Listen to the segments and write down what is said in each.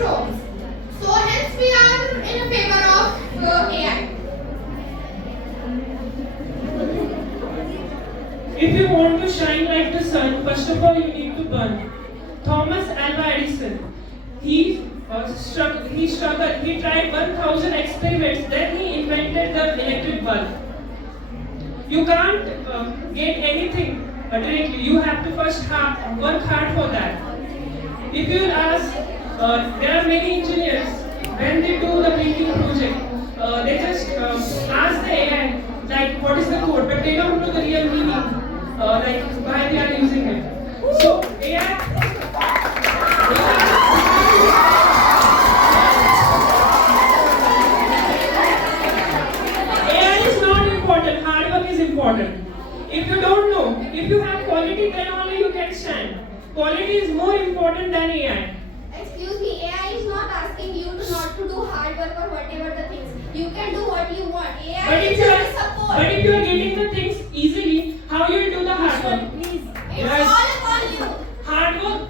true. So hence we are in favor of AI. If you want to shine like the sun, first of all you need to burn. Thomas Alva Edison, he tried 1,000 experiments, then he invented the electric bulb. You can't get anything directly. You have to first work hard for that. If you ask, there are many engineers, when they do the printing project, they just ask the AI, like what is the code, but they don't know the real meaning, like why they are using it. So AI is not important, hard work is important. If you don't know, if you have quality, then only you can stand. Quality is more important than AI. Excuse me, AI is not asking you to not to do hard work or whatever the things. You can do what you want. AI But is if you just are, a support. but if you are getting the things easily, how you will do the hard work? It's all about you. Hard work,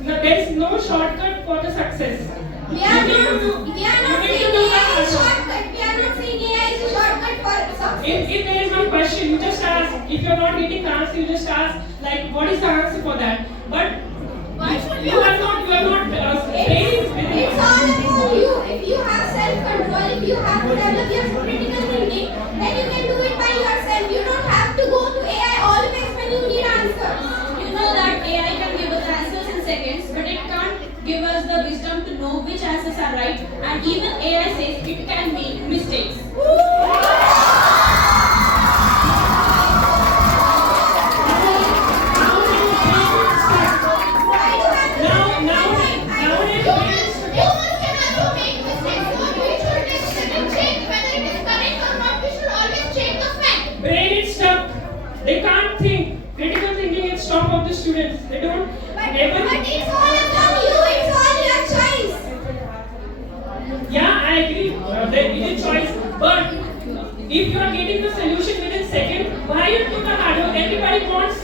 no, there is no shortcut for the success. We are You need to do- not you saying need to do the AI is hard work. shortcut. We are not saying AI is a shortcut for success. If there is one question, you just ask. If you are not getting the answer, you just ask, like, what is the answer for that? But Why should we you are not staying within It's all about you. If you have self-control, if you have to develop your critical thinking, then you can do it by yourself. You don't have to go to AI always when you need answers. You know that AI can give us answers in seconds, but it can't give us the wisdom to know which answers are right. And even AI says it can make mistakes. Why you have to Nowadays, Humans can also make mistakes, so we should necessarily check whether it is correct or not. We should always check the fact. brain is stuck. They can't think. Critical thinking is stop of the students. They don't But ever. it's all about you. It's all your choice. Yeah, I agree. There is a choice. But if you are getting the solution within second, why you do the hard work? Everybody wants.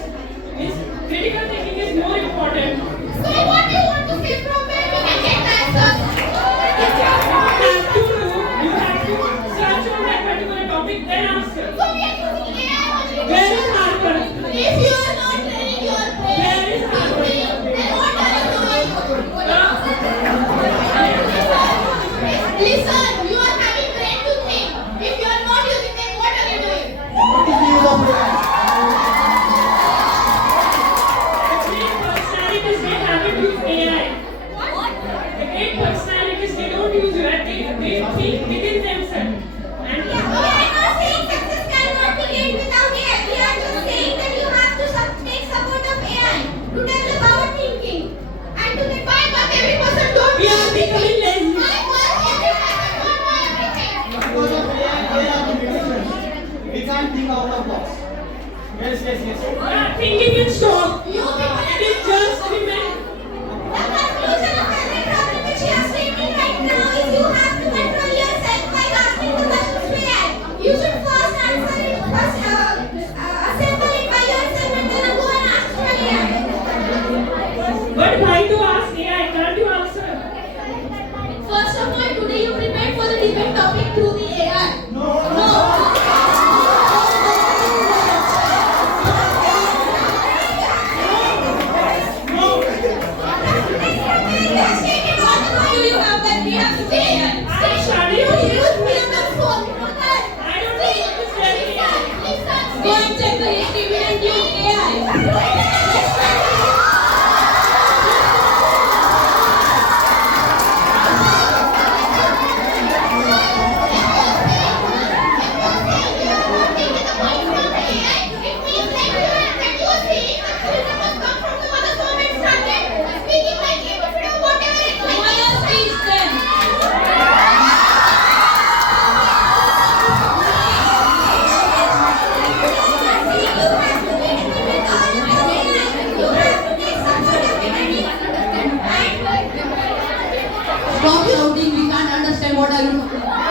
Is critical thinking is more important. So what do you want to say from where we can get the answers? You have to search on that particular topic, then answer. So we are using AI only. Where is hard work? If you are not training your brain, Where is hard work? then what are you doing? Listen, you are having brain to think. If you are not using them, what are you doing? Great personalities, they haven't used AI. What? The great personalities, they don't use AI. They think within themselves. And Yeah, we are not saying success cannot be gained without AI. We are just saying that you have to take support of AI to develop our thinking and to define what every person don't we are becoming lazy. Because of AI, we can't think out of box. Yes. Thinking will stop. You people It is just remain. The conclusion of every problem which you are stating right now is you have to control yourself by asking the questions to AI. You should first answer it, assemble it by yourself and then go and ask for AI. But why to ask AI? Can't you answer? First of all, today you prepared for the debate topic through the AI. No. I study. I don't know what is very AI. Go and check the history. We don't use AI. Why speech then? Stop shouting, we can't understand what are you talking about.